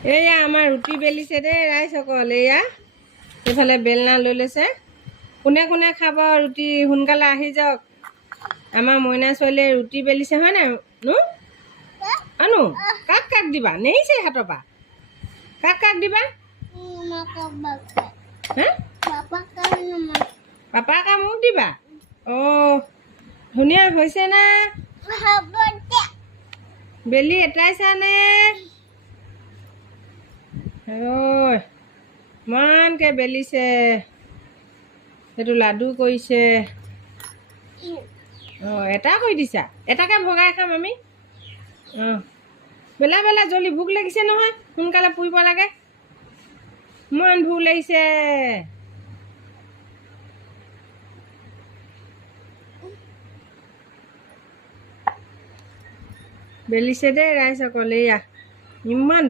এয়া আমাৰ ৰুটি বেলিছে দেই ৰাইজসকল। এয়া এইফালে বেলনা লৈ লৈছে। কোনে কোনে খাব ৰুটি সোনকালে আহি যাওক। আমাৰ মইনা ছোৱালীয়ে ৰুটি বেলিছে হয় নাই নো? আনো কাক কাক দিবা? নেৰিছে হাতৰ পৰা। কাক কাক দিবা? হা? পাপা কা মোক দিবা? অঁ ধুনীয়া হৈছে না? বেলি এটাইছানে? ঐ ইমানকে বেলিছে। সেইটো লাডু কৰিছে। অঁ এটা কৰি দিছা? এটাকে ভগাই খাম আমি। অঁ বেলা বেলা জলদি ভোক লাগিছে নহয়, সোনকালে পুৰিব লাগে। ইমান ভোক লাগিছে। বেলিছে দেই ৰাইজসকল। এয়া ইমান